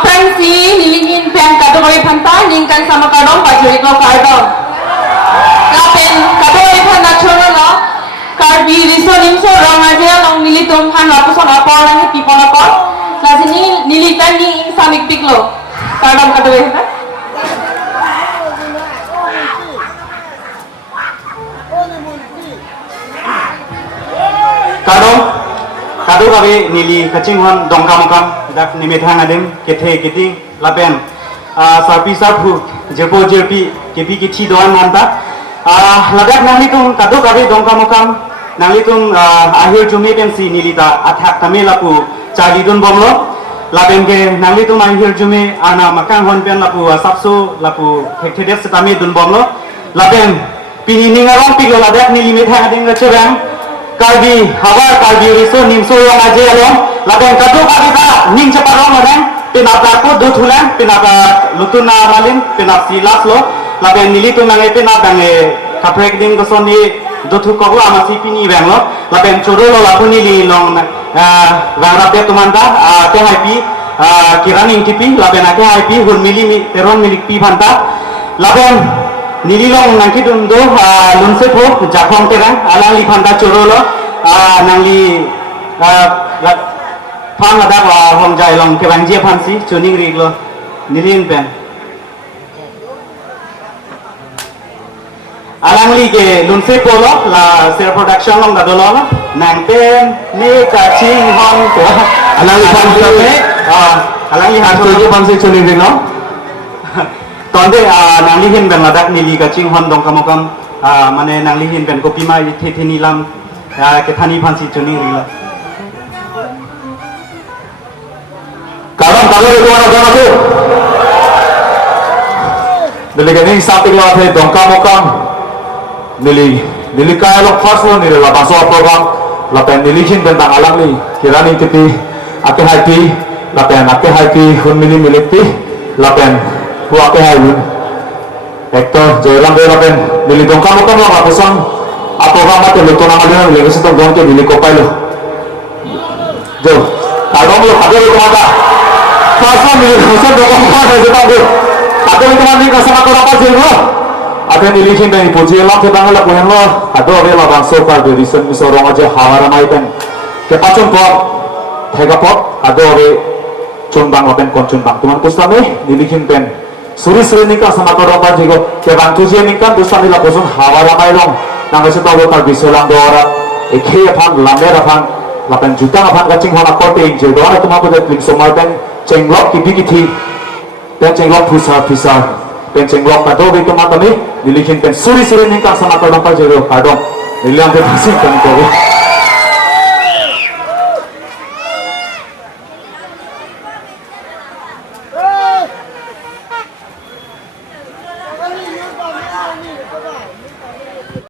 pensi nilingin pen kategori panta ningkan sama kadong bajuri lo kadong lapen kategori panta choro lo karbi riso nimso rong aja long nilitum han rapuson apa lang pipon apa lazini nilitan ni samik piklo kadong kategori panta kado kami nili kacingwan dongkam dak nimetang adem kethe keting lapen sarpi sarpu jerpo jerpi kepi kici doan nanta ladak nang litung kado kami dongkam nang litung akhir jumi pensi nilita athak tame lapu cari dun bomlo lapen ke nang litung akhir jumi ana makang hon pen lapu sapso lapu hektedes tame dun bomlo lapen pini ningarong piglo ladak nili metang adem racebang Kalbi hawa kalbi riso nimso yang aja alom laben kado kalita ning ceparong orang pinapa ko dutulan pinapa lutuna malin pinap silas lo laben nili tu nangai pinap nangai kaprek ding kesoni dutu ko amasi pini bang lo laben choro lo lapu nili long rangrapya tumanta te happy kiraning tipi laben ate happy hun mili teron milik pi phanta laben nililong nangki dundo lunse po jakong terang alang li phanta chorolo nangli phang ada hong jai long kebang je phansi chuning riglo nilin pen alang li ke lunse po lo la ser production long da dolo nang pen ni ka ching hong ko alang li phansi alang li han je phansi chuning rig no tonde nanglihin ben ladak nili kacing hon dong kamokam mane nanglihin ben kopi ma the nilam ke thani phansi chuni rila karon itu mana sama tu nili kani samping lo the dong kamokam nili kaya lo first lo nili la baso program lapen nilihin ben tang alang ni kirani tipi ake haiti lapen ake haiti hun militi lapen huake hailun ektor joilang de lapen nili dongkam lo apusang apo kama te luto na malina nili kasi tong dongke nili kopay lo jo kadong lo kade lo mata pasang nili kasi dongkam pa sa jetang ko kade lo mani kasama ko rapa jelo ate nili hin dai puji lang ke bang la puhen lo ado re la bang so kar de disen mi sorong aja hawara mai pen ke pachon ko thega pot ado re chunbang lapen kon chunbang tuman kustame nili hin pen suri nikah sama korban juga keban tujuan nikah dosa nila kosun hawa ramai long nang kasi tahu kal biselang doa ekhe apang lamer apang lapan juta apang kacing hona kote inje doa itu mampu dari somal dan cenglok kiti dan cenglok pusar dan cenglok kado itu mata nih dilihin dan suri nikah sama korban juga kadong niliang terpasing kan itu